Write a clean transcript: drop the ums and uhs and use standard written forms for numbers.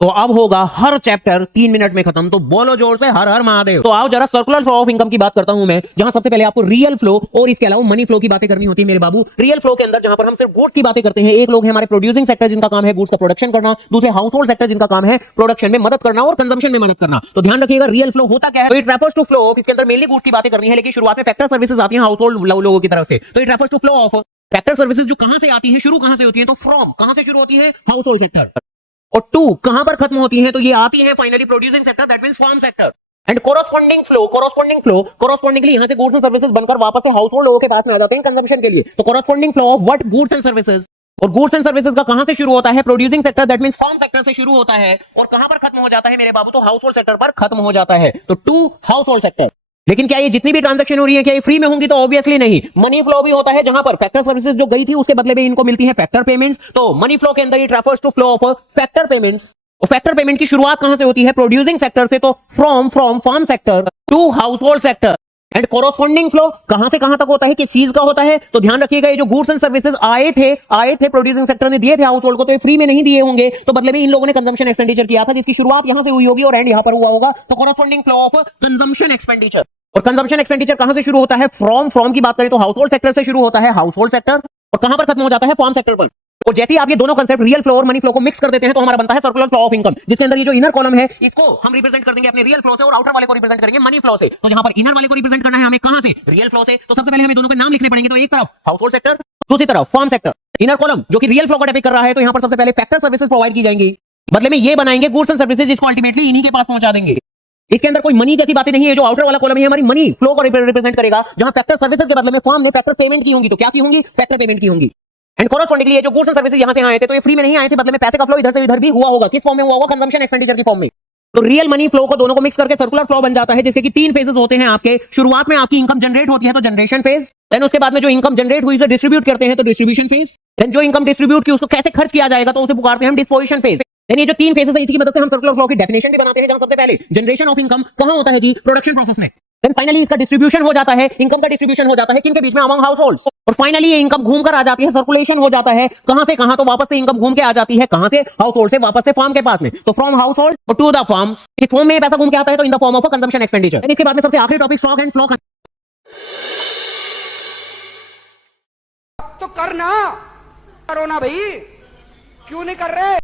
तो अब होगा हर चैप्टर 3 मिनट में खत्म। तो बोलो जोर से हर हर महादेव। तो आओ जरा सर्कुलर फ्लो ऑफ इनकम की बात करता हूं मैं, जहां सबसे पहले आपको रियल फ्लो और इसके अलावा मनी फ्लो की बातें करनी होती है मेरे बाबू। रियल फ्लो के अंदर जहां पर हम सिर्फ गुड्स की बातें करते हैं, एक लोग हैं हमारे प्रोड्यूसिंग सेक्टर जिनका काम है गुड्स का प्रोडक्शन करना, दूसरे हाउस होल्ड सेक्टर जिनका काम है प्रोडक्शन में मदद करना और कंजम्पशन में मदद करना। तो ध्यान रखिएगा रियल फ्लो होता क्या है। तो it refers to flow of, इसके अंदर मेनली गुड्स की बातें करनी है, लेकिन शुरुआत में फैक्टर सर्विसेज आती है हाउस होल्ड लोगों की तरफ से। तो it refers to flow of factor services जो कहां से आती है, शुरू कहां से होती है, तो फ्रॉम कहां से शुरू होती है, हाउस होल्ड सेक्टर। और टू कहां पर खत्म होती है, तो ये आती है finally producing sector, that means farm sector. And correspondingly यहां से गुड्स एंड सर्विसेज बनकर वापस से हाउस होल्ड लोगों के पास में आ जाते हैं कंजम्पशन के लिए। तो corresponding flow of what, goods and services. और गुड्स एंड सर्विसेज का कहां से शुरू होता है, producing sector, that means farm sector से शुरू होता है। और कहां पर खत्म हो जाता है मेरे बाबू, तो हाउस होल्ड सेक्टर पर खत्म हो जाता है। तो टू हाउस होल्ड सेक्टर। लेकिन क्या ये जितनी भी ट्रांजैक्शन हो रही है क्या ये फ्री में होंगी, तो ऑब्वियसली नहीं। मनी फ्लो भी होता है, जहां पर फैक्टर सर्विसेज जो गई थी उसके बदले में इनको मिलती है फैक्टर पेमेंट्स। तो मनी फ्लो के अंदर it refers to flow of factor payments. और फैक्टर पेमेंट की शुरुआत कहां से होती है, प्रोड्यूसिंग सेक्टर से। तो from firm sector to household sector. And corresponding flow कहां से कहां तक होता है, किस चीज का होता है, तो ध्यान रखिएगा ये जो गुड्स एंड सर्विसेज आए थे प्रोड्यूसिंग सेक्टर ने दिए थे हाउस होल्ड को, तो ये फ्री में नहीं दिए होंगे, तो बदले में इन लोगों ने कंजम्पशन एक्सपेंडिचर किया था, जिसकी शुरुआत यहां से हुई होगी और एंड यहां पर हुआ होगा। तो corresponding flow of consumption expenditure. और कंजम्पशन एक्सपेंडिचर कहां से शुरू होता है, फ्रॉम की बात करें तो हाउस होल्ड सेक्टर से शुरू होता है, हाउस होल्ड सेक्टर। और कहां पर खत्म हो जाता है, फार्म सेक्टर पर। और जैसे ही आप ये दोनों कांसेप्ट रियल फ्लो और मनी फ्लो को मिक्स कर देते हैं, तो हमारा बनता है सर्कुलर फ्लो ऑफ इनकम, जिसके अंदर ये जो इनर कॉलम है इसको हम रिप्रेजेंट कर देंगे अपने रियल फ्लो से और आउटर वाले को रिप्रेजेंट करेंगे मनी फ्लो से। तो जहां पर इनर वाले को रिप्रेजेंट करना है हमें कहां से, रियल फ्लो से। तो सबसे पहले हमें दोनों के नाम लिखने पड़ेंगे। तो एक तरफ हाउस होल्ड सेक्टर, दूसरी तरफ फर्म सेक्टर। इनर कॉलम जो कि रियल फ्लो को डिपिक्ट कर रहा है, तो यहां पर सबसे पहले फैक्टर सर्विसेज प्रोवाइड की जाएंगी, बदले में ये बनाएंगे गुड्स एंड सर्विसेज, जिसको अल्टीमेटली इन्हीं के पास पहुंचा देंगे। इसके अंदर कोई मनी जैसी बातें नहीं है। जो आउटर वाला कॉलम है हमारी मनी फ्लो को रिप्रेजेंट करेगा, जहां फैक्टर सर्विसेज के बदले में फर्म ने फैक्टर पेमेंट की होंगी, तो क्या की होंगी, फैक्टर पेमेंट की होंगी। एंड कोरोस्पोंडिंगली ये जो गुड्स एंड सर्विसेज यहां से आए थे, तो ये फ्री में नहीं आए थे, बदले में पैसे का फ्लो इधर से इधर भी हुआ होगा। किस फॉर्म में हुआ होगा, कंजम्पशन एक्सपेंडिचर की फॉर्म में। तो रियल मनी फ्लो को दोनों को मिक्स करके सर्कुलर फ्लो बन जाता है, जिसके कि 3 फेजेस होते हैं आपके। शुरुआत में आपकी इनकम जनरेट होती है, तो जनरेशन फेज। देन उसके बाद में जो इनकम जनरेट हुई उसे डिस्ट्रीब्यूट करते हैं, तो डिस्ट्रीब्यूशन फेज। देन जो इनकम डिस्ट्रीब्यूट की उसको कैसे खर्च किया जाएगा, तो उसे पुकारते हैं हम डिस्पोजिशन फेज। ये जो 3 फेजेस है, इसी की मदद से हम सर्कुलर फ्लो की डेफिनेशन भी बनाते हैं, जहां सबसे पहले जनरेशन ऑफ इनकम कहां होता है जी, प्रोडक्शन प्रोसेस में। देन फाइनली इसका डिस्ट्रीब्यूशन हो जाता है, इनकम का डिस्ट्रीब्यूशन हो जाता है किनके बीच में, अमंग हाउस होल्ड्स। और फाइनली ये इनकम घूमकर आ जाती है, सर्कुलेशन हो जाता है, कहां से कहां, तो वापस से इनकम घूम के आ जाती है कहां से, हाउस होल्ड से वापस से फार्म के पास में। तो from household to the firms, इस फॉर्म में पैसा घूम के आता है, तो in the form of consumption expenditure. इसके बाद में सबसे आखिरी टॉपिक स्टॉक एंड फ्लो। तो करना, करो ना भाई, क्यों नहीं कर रहे।